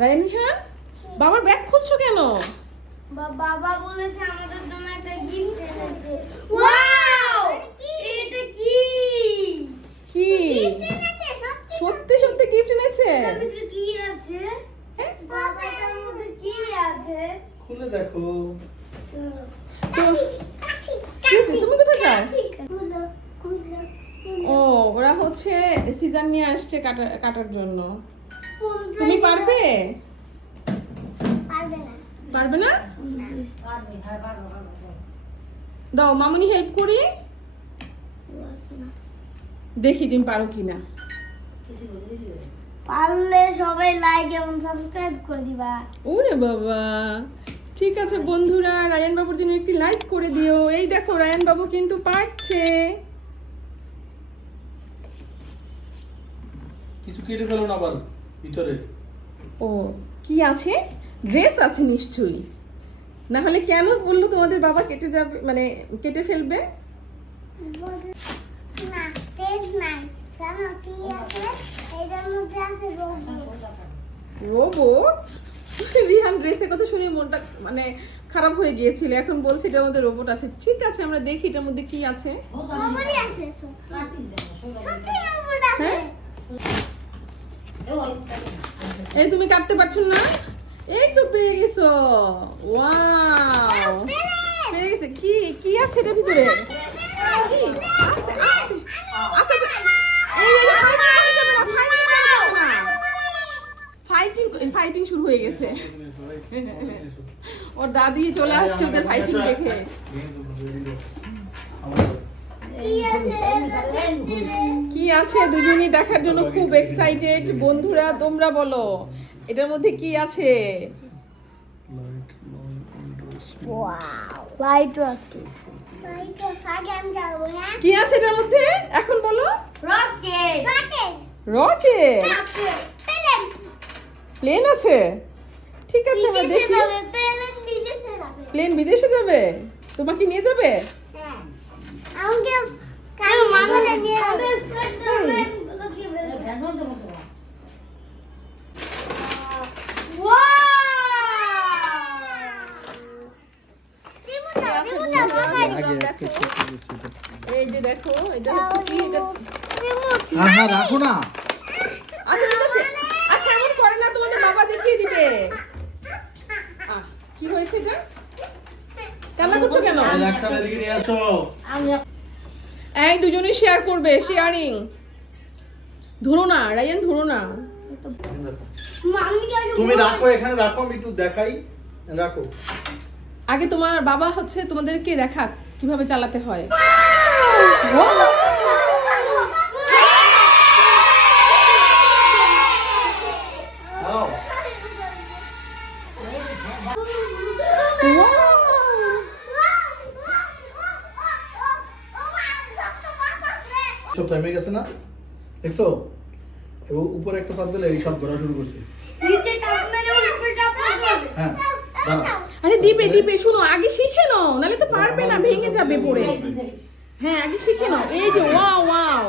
রায়নিহা বাবার ব্যাগ খুলছো কেন? বাবা বলেছে আমাদের জন্য একটা গিফট এনেছে। ওয়াও এটা কি? কি? সত্যি সত্যি। সত্যি গিফট এনেছে? কি আছে? হ্যাঁ? মধ্যে কি আছে? খুলে দেখো? তুমি কোথায় যাও? ও ওরা হচ্ছে সিজন নিয়ে আসছে কাটা কাটার জন্য। তুমি পারবে? পারবে না। দাও মামুনি হেল্প করি। দেখি তুমি পারো কিনা। পারলে সবাই লাইক এবং সাবস্ক্রাইব করে দিবা। ওরে বাবা। ঠিক আছে বন্ধুরা রায়ান বাবুর জন্য একটি লাইক করে দিও। এই দেখো রায়ান বাবু কিন্তু পারছে। কিছু কেটে ফেলো না আবার ভিতরে। ও কি আছে? ড্রেস আছে নিশ্চয়ই। না হলে কেন বলল তোমাদের বাবা কেটে যাবে মানে কেটে ফেলবে? রোবট রোবট রিহান ড্রেসের কথা শুনে মনটা মানে খারাপ হয়ে গিয়েছিল। এখন বলছে এটার মধ্যে রোবট আছে। ঠিক আছে আমরা দেখি এটার মধ্যে কি আছে। রোবটই আছে সত্যি। রোবট আছে। হ্যাঁ? এই তুমি কাটতে পারছ না? এই তো পেয়ে গেছো। ওয়াও পেয়ে গেছে। কি কি আছে এটার ভিতরে? আস্তে। আচ্ছা আচ্ছা। ফাইটিং ফাইটিং শুরু হয়ে গেছে। ওর দাদি চলে আসছে ওদের ফাইটিং দেখে। কি আছে দুজনই দেখার জন্য খুব এক্সাইটেড বন্ধুরা তোমরা বলো। এটার মধ্যে কি আছে? হ্যাঁ কি আছে এটার মধ্যে? এখন বলো। Rocket rocket rocket rocket plane plane আছে? ঠিক আছে আমরা দেখি। প্লেন বিদেশে যাবে প্লেন বিদেশে যাবে? তোমাকে নিয়ে যাবে? হ্যাঁ এই যে দেখো এটা হচ্ছে কি এটা রাখো না। আচ্ছা ঠিক আছে। আচ্ছা এমন করে না তোমাদের বাবা দেখিয়ে দিবে আহ, কি হয়েছে এটা? কান্না করছ কেন? এই এই দুজনেই শেয়ার করবে শেয়ারিং ধরো না রায়ান ধরো না। তুমি রাখো এখানে রাখো আমি একটু দেখাই রাখো। আগে তোমার বাবা হচ্ছে তোমাদেরকে দেখা কীভাবে চালাতে হয়। সব থেমে গেছে না? দেখছ? এবং উপরে একটা চাপ দিলে এই সব ঘোরা শুরু করছে। হ্যাঁ আরে দিবে দিবে শুনো আগে শিখে নাও নাহলে তো পারবে না ভেঙে যাবে পড়ে। হ্যাঁ আগে শিখে নাও। এই যে ওয়াও ওয়াও।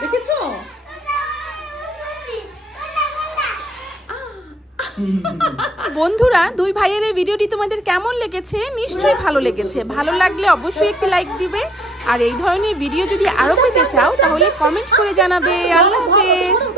দেখেছ? বন্ধুরা দুই ভাইয়ের এই ভিডিওটি তোমাদের কেমন লেগেছে? নিশ্চয়ই ভালো লেগেছে। ভালো লাগলে অবশ্যই একটি লাইক দিবে। আর এই ধরনের ভিডিও যদি আরও পেতে চাও তাহলে কমেন্ট করে জানাবে। আল্লাহ হাফেজ।